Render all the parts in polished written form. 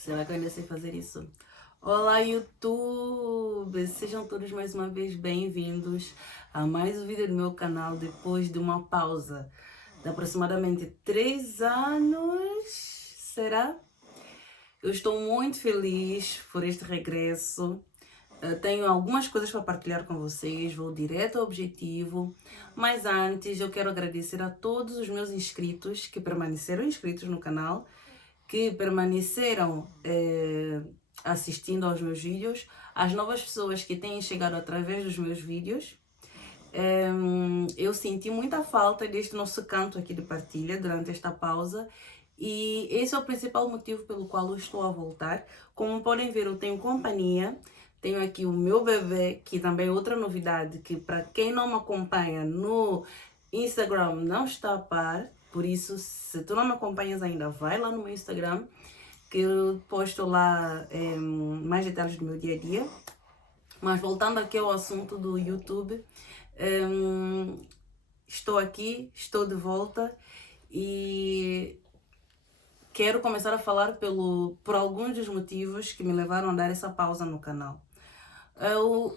Será que eu ainda sei fazer isso? Olá, YouTube! Sejam todos mais uma vez bem-vindos a mais um vídeo do meu canal depois de uma pausa de aproximadamente 3 anos. Será? Eu estou muito feliz por este regresso. Tenho algumas coisas para partilhar com vocês, vou direto ao objetivo. Mas antes, eu quero agradecer a todos os meus inscritos que permaneceram inscritos no canal, que permaneceram assistindo aos meus vídeos, as novas pessoas que têm chegado através dos meus vídeos. Eu senti muita falta deste nosso canto aqui de partilha durante esta pausa e esse é o principal motivo pelo qual eu estou a voltar. Como podem ver, eu tenho companhia, tenho aqui o meu bebê, que também é outra novidade, que para quem não me acompanha no Instagram não está a par. Por isso, se tu não me acompanhas ainda, vai lá no meu Instagram, que eu posto lá mais detalhes do meu dia a dia. Mas voltando aqui ao assunto do YouTube, estou aqui, estou de volta e quero começar a falar por alguns dos motivos que me levaram a dar essa pausa no canal.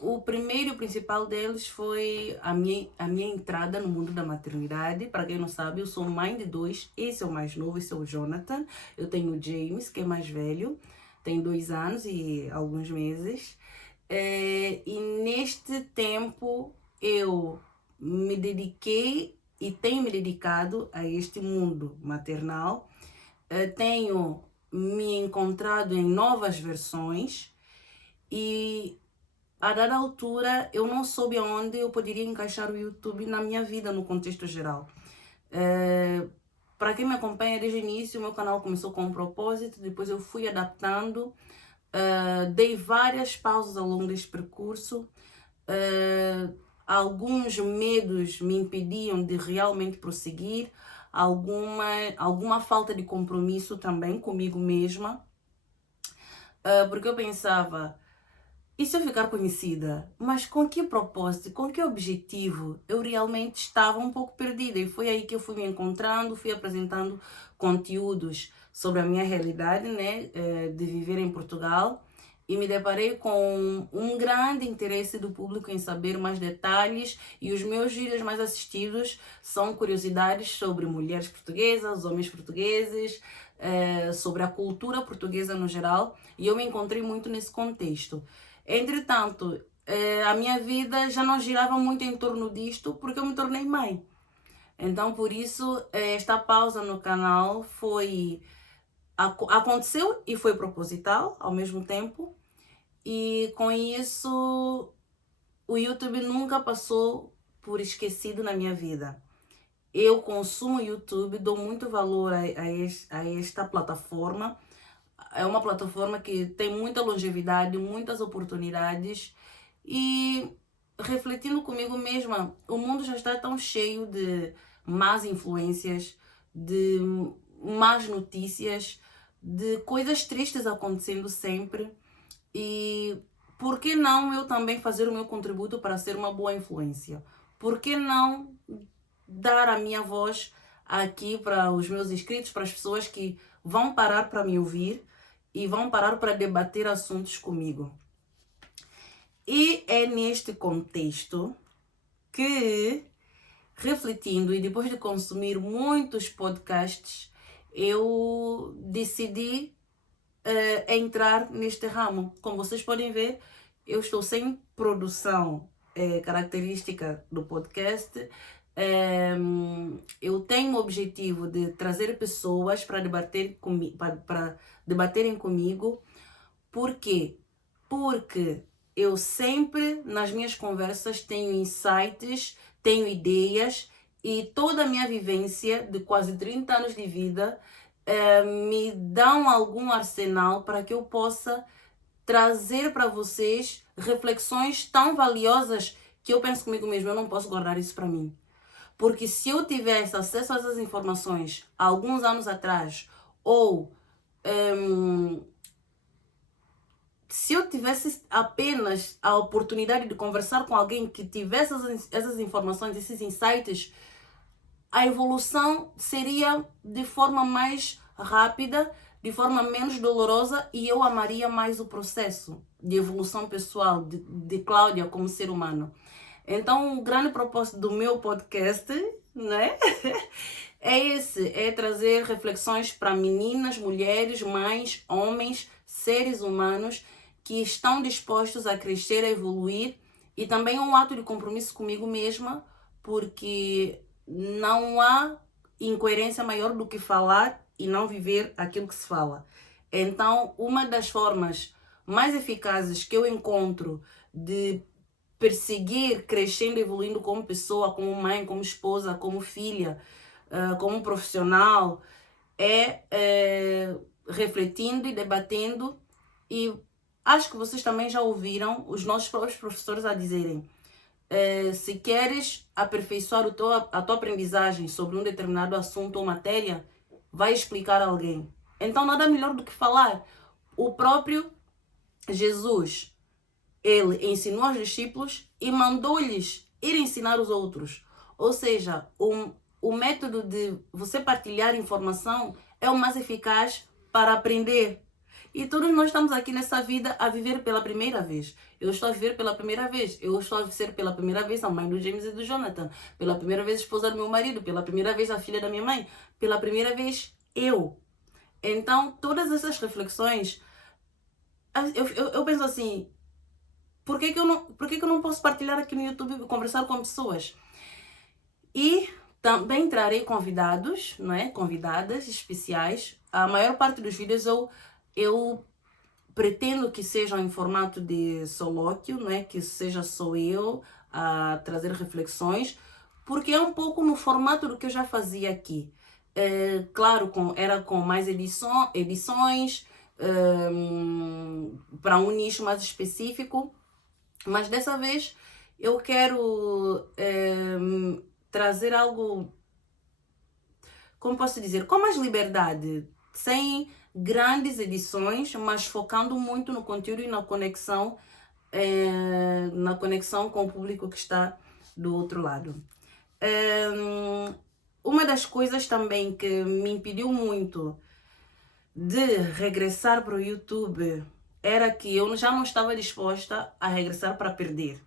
O primeiro e o principal deles foi a minha entrada no mundo da maternidade. Para quem não sabe, eu sou mãe de dois. Esse é o mais novo, esse é o Jonathan. Eu tenho o James, que é mais velho, tem 2 anos e alguns meses. E neste tempo eu me dediquei e tenho me dedicado a este mundo maternal. Tenho me encontrado em novas versões e a dada altura, eu não soube aonde eu poderia encaixar o YouTube na minha vida, no contexto geral. Para quem me acompanha desde o início, o meu canal começou com um propósito, depois eu fui adaptando, dei várias pausas ao longo deste percurso. Alguns medos me impediam de realmente prosseguir, alguma falta de compromisso também comigo mesma, porque eu pensava, e se eu ficar conhecida? Mas com que propósito, com que objetivo? Eu realmente estava um pouco perdida e foi aí que eu fui me encontrando, fui apresentando conteúdos sobre a minha realidade, né, de viver em Portugal, e me deparei com um grande interesse do público em saber mais detalhes, e os meus vídeos mais assistidos são curiosidades sobre mulheres portuguesas, homens portugueses, sobre a cultura portuguesa no geral, e eu me encontrei muito nesse contexto. Entretanto, a minha vida já não girava muito em torno disto porque eu me tornei mãe. Então, por isso, esta pausa no canal aconteceu e foi proposital ao mesmo tempo. E com isso, o YouTube nunca passou por esquecido na minha vida. Eu consumo YouTube, dou muito valor a esta plataforma. É uma plataforma que tem muita longevidade, muitas oportunidades e refletindo comigo mesma, o mundo já está tão cheio de más influências, de más notícias, de coisas tristes acontecendo sempre e por que não eu também fazer o meu contributo para ser uma boa influência? Por que não dar a minha voz aqui para os meus inscritos, para as pessoas que vão parar para me ouvir e vão parar para debater assuntos comigo? E é neste contexto que, refletindo e depois de consumir muitos podcasts, eu decidi entrar neste ramo. Como vocês podem ver, eu estou sem produção característica do podcast. Eu tenho o objetivo de trazer pessoas para para debaterem comigo. Por quê? Porque eu sempre, nas minhas conversas, tenho insights, tenho ideias e toda a minha vivência de quase 30 anos de vida me dão algum arsenal para que eu possa trazer para vocês reflexões tão valiosas que eu penso comigo mesmo, eu não posso guardar isso para mim. Porque se eu tivesse acesso a essas informações há alguns anos atrás, ou se eu tivesse apenas a oportunidade de conversar com alguém que tivesse essas informações, esses insights, a evolução seria de forma mais rápida, de forma menos dolorosa e eu amaria mais o processo de evolução pessoal de Cláudia como ser humano. Então, o grande propósito do meu podcast, né, é esse, é trazer reflexões para meninas, mulheres, mães, homens, seres humanos que estão dispostos a crescer, a evoluir, e também é um ato de compromisso comigo mesma, porque não há incoerência maior do que falar e não viver aquilo que se fala. Então, uma das formas mais eficazes que eu encontro de perseguir, crescendo, evoluindo como pessoa, como mãe, como esposa, como filha, como profissional, é refletindo e debatendo. E acho que vocês também já ouviram os nossos próprios professores a dizerem: se queres aperfeiçoar a tua aprendizagem sobre um determinado assunto ou matéria, vai explicar a alguém. Então, nada melhor do que falar. O próprio Jesus, ele ensinou aos discípulos e mandou-lhes ir ensinar os outros. Ou seja, o método de você partilhar informação é o mais eficaz para aprender. E todos nós estamos aqui nessa vida a viver pela primeira vez. Eu estou a viver pela primeira vez. Eu estou a ser pela primeira vez a mãe do James e do Jonathan. Pela primeira vez a esposa do meu marido. Pela primeira vez a filha da minha mãe. Pela primeira vez eu. Então, todas essas reflexões, eu penso assim, por que que eu não posso partilhar aqui no YouTube e conversar com pessoas? E também trarei convidados, não é? Convidadas especiais. A maior parte dos vídeos eu pretendo que sejam em formato de solóquio, não é? Que seja só eu a trazer reflexões, porque é um pouco no formato do que eu já fazia aqui. Claro, era com mais edições, para um nicho mais específico, mas dessa vez eu quero trazer algo, como posso dizer, com mais liberdade, sem grandes edições, mas focando muito no conteúdo e na conexão com o público que está do outro lado. Uma das coisas também que me impediu muito de regressar para o YouTube era que eu já não estava disposta a regressar para perder.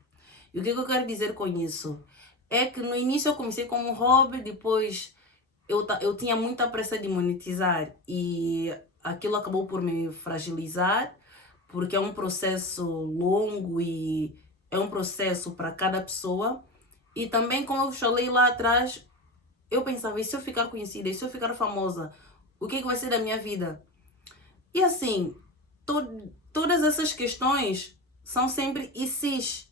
E o que eu quero dizer com isso? É que no início eu comecei como um hobby, depois eu tinha muita pressa de monetizar e aquilo acabou por me fragilizar, porque é um processo longo e é um processo para cada pessoa. E também, como eu falei lá atrás, eu pensava: e se eu ficar conhecida, e se eu ficar famosa, o que vai ser da minha vida? E assim, todas essas questões são sempre e se,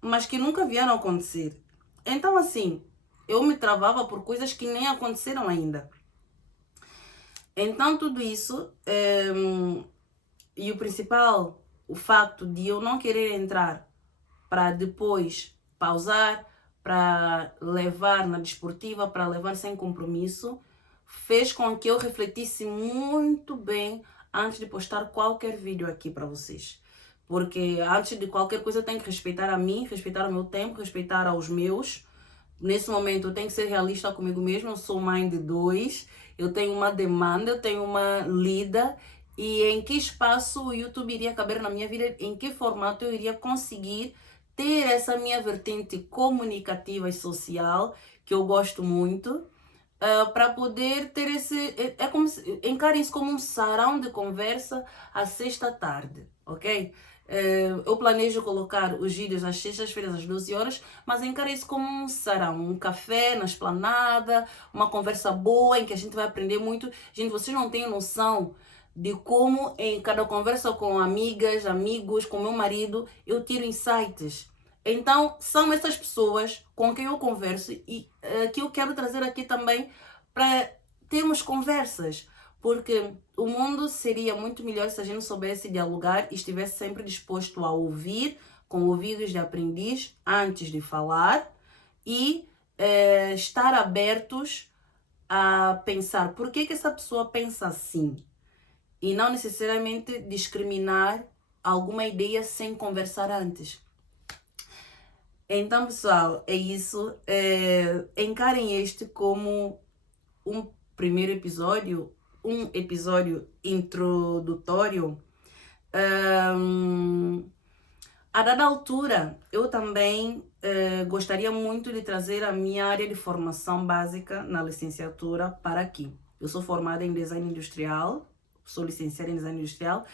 mas que nunca vieram a acontecer. Então, assim, eu me travava por coisas que nem aconteceram ainda. Então, tudo isso, e o principal, o facto de eu não querer entrar para depois pausar, para levar na desportiva, para levar sem compromisso, fez com que eu refletisse muito bem antes de postar qualquer vídeo aqui para vocês. Porque antes de qualquer coisa eu tenho que respeitar a mim, respeitar o meu tempo, respeitar aos meus. Nesse momento eu tenho que ser realista comigo mesma, eu sou mãe de 2, eu tenho uma demanda, eu tenho uma lida, e em que espaço o YouTube iria caber na minha vida, em que formato eu iria conseguir ter essa minha vertente comunicativa e social, que eu gosto muito, para poder ter esse. É como se, encare isso como um sarau de conversa à sexta-tarde, ok? Eu planejo colocar os vídeos às sextas-feiras às 12 horas, mas encare isso como um sarau, um café na esplanada, uma conversa boa em que a gente vai aprender muito. Gente, vocês não têm noção de como em cada conversa com amigas, amigos, com meu marido, eu tiro insights. Então, são essas pessoas com quem eu converso e que eu quero trazer aqui também para termos conversas. Porque o mundo seria muito melhor se a gente soubesse dialogar e estivesse sempre disposto a ouvir, com ouvidos de aprendiz, antes de falar, e estar abertos a pensar por que essa pessoa pensa assim. E não necessariamente discriminar alguma ideia sem conversar antes. Então, pessoal, é isso. Encarem este como um primeiro episódio um episódio introdutório, a dada altura, eu também gostaria muito de trazer a minha área de formação básica na licenciatura para aqui. Eu sou formada em design industrial, sou licenciada em design industrial,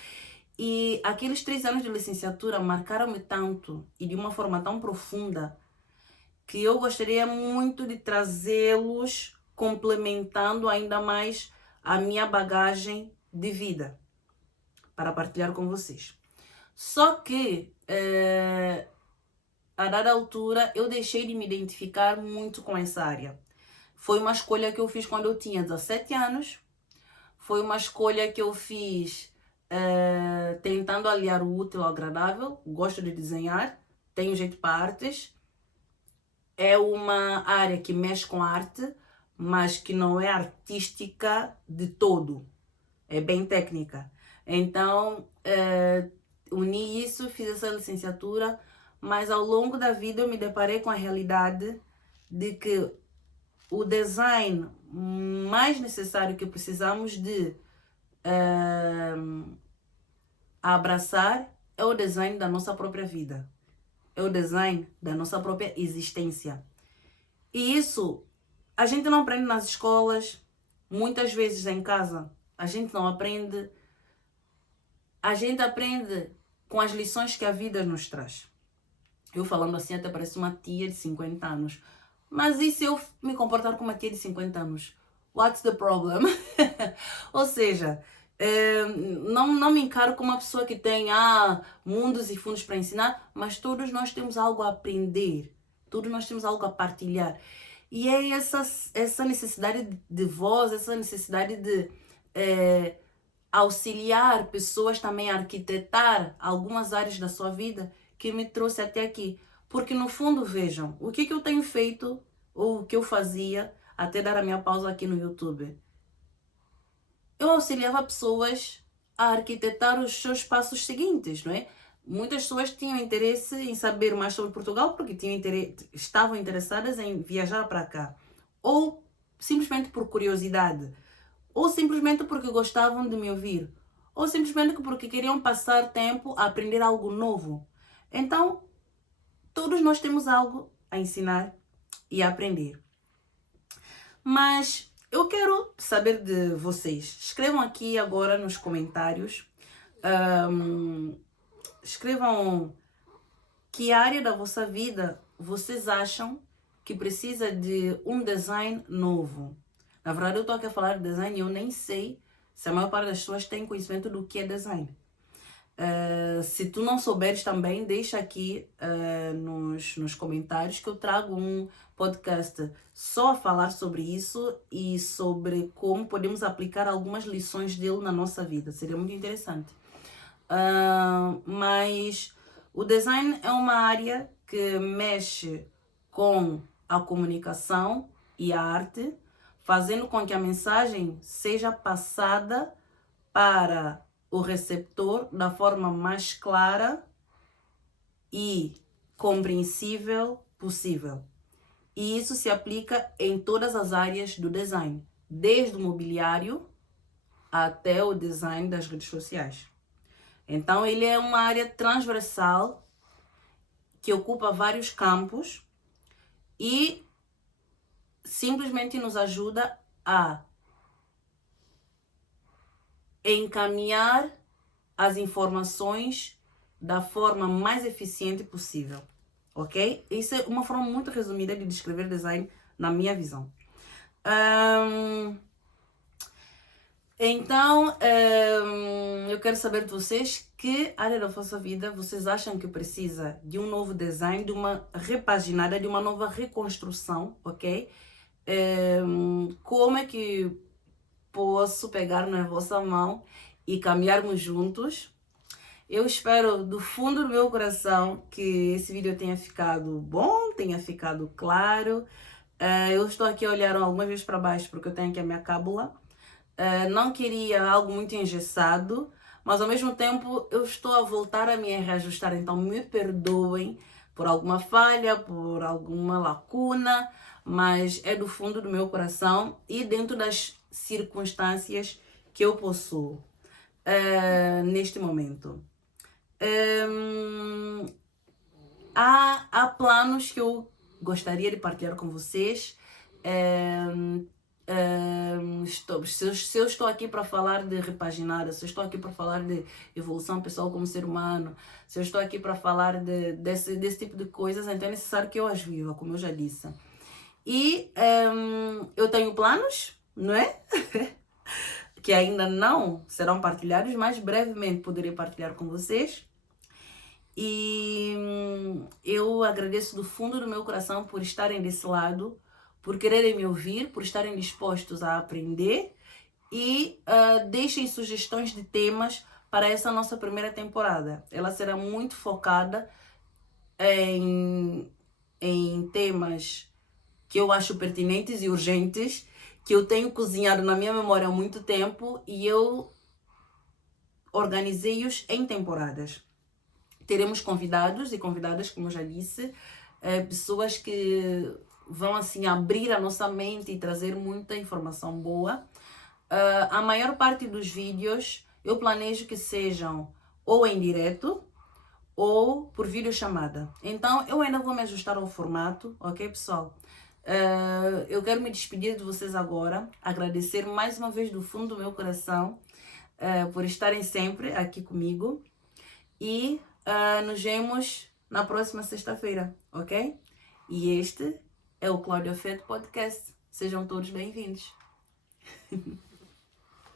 e aqueles 3 anos de licenciatura marcaram-me tanto e de uma forma tão profunda que eu gostaria muito de trazê-los complementando ainda mais a minha bagagem de vida para partilhar com vocês. Só que, a dada altura, eu deixei de me identificar muito com essa área. Foi uma escolha que eu fiz quando eu tinha 17 anos. Foi uma escolha que eu fiz tentando aliar o útil ao agradável. Gosto de desenhar, tenho jeito para artes. É uma área que mexe com arte, mas que não é artística de todo. É bem técnica. Então, uni isso, fiz essa licenciatura, mas ao longo da vida eu me deparei com a realidade de que o design mais necessário que precisamos de abraçar é o design da nossa própria vida. É o design da nossa própria existência. E isso a gente não aprende nas escolas, muitas vezes em casa a gente não aprende. A gente aprende com as lições que a vida nos traz. Eu falando assim até parece uma tia de 50 anos. Mas e se eu me comportar como uma tia de 50 anos? What's the problem? Ou seja, não me encaro como uma pessoa que tem mundos e fundos para ensinar, mas todos nós temos algo a aprender. Todos nós temos algo a partilhar. E é essa necessidade de voz, essa necessidade de auxiliar pessoas também a arquitetar algumas áreas da sua vida que me trouxe até aqui. Porque no fundo, vejam, o que eu tenho feito ou o que eu fazia até dar a minha pausa aqui no YouTube. Eu auxiliava pessoas a arquitetar os seus passos seguintes, não é? Muitas pessoas tinham interesse em saber mais sobre Portugal porque estavam interessadas em viajar para cá. Ou simplesmente por curiosidade. Ou simplesmente porque gostavam de me ouvir. Ou simplesmente porque queriam passar tempo a aprender algo novo. Então, todos nós temos algo a ensinar e a aprender. Mas eu quero saber de vocês. Escrevam aqui agora nos comentários. Escrevam que área da vossa vida vocês acham que precisa de um design novo. Na verdade, eu estou aqui a falar de design e eu nem sei se a maior parte das pessoas tem conhecimento do que é design. Se tu não souberes também, deixa aqui nos comentários que eu trago um podcast só a falar sobre isso e sobre como podemos aplicar algumas lições dele na nossa vida. Seria muito interessante. Mas o design é uma área que mexe com a comunicação e a arte, fazendo com que a mensagem seja passada para o receptor da forma mais clara e compreensível possível. E isso se aplica em todas as áreas do design, desde o mobiliário até o design das redes sociais. Então, ele é uma área transversal que ocupa vários campos e simplesmente nos ajuda a encaminhar as informações da forma mais eficiente possível, ok? Isso é uma forma muito resumida de descrever design na minha visão. Então, eu quero saber de vocês que área da vossa vida vocês acham que precisa de um novo design, de uma repaginada, de uma nova reconstrução, ok? Como é que posso pegar na vossa mão e caminharmos juntos? Eu espero do fundo do meu coração que esse vídeo tenha ficado bom, tenha ficado claro. Eu estou aqui a olhar algumas vezes para baixo porque eu tenho aqui a minha cábula. Não queria algo muito engessado, mas ao mesmo tempo eu estou a voltar a me reajustar, então me perdoem por alguma falha, por alguma lacuna, mas é do fundo do meu coração e dentro das circunstâncias que eu possuo neste momento. Há planos que eu gostaria de partilhar com vocês. Se eu estou aqui para falar de repaginada, se eu estou aqui para falar de evolução pessoal como ser humano, se eu estou aqui para falar desse tipo de coisas, então é necessário que eu as viva, como eu já disse. E eu tenho planos, não é? Que ainda não serão partilhados, mas brevemente poderei partilhar com vocês. E eu agradeço do fundo do meu coração por estarem desse lado, por quererem me ouvir, por estarem dispostos a aprender e deixem sugestões de temas para essa nossa primeira temporada. Ela será muito focada em temas que eu acho pertinentes e urgentes, que eu tenho cozinhado na minha memória há muito tempo e eu organizei-os em temporadas. Teremos convidados e convidadas, como eu já disse, pessoas que vão assim abrir a nossa mente e trazer muita informação boa. A maior parte dos vídeos eu planejo que sejam ou em direto ou por videochamada. Então eu ainda vou me ajustar ao formato, ok, pessoal? Eu quero me despedir de vocês agora, agradecer mais uma vez do fundo do meu coração por estarem sempre aqui comigo e nos vemos na próxima sexta-feira, ok? E este é o Cláudia Fed Podcast. Sejam todos bem-vindos.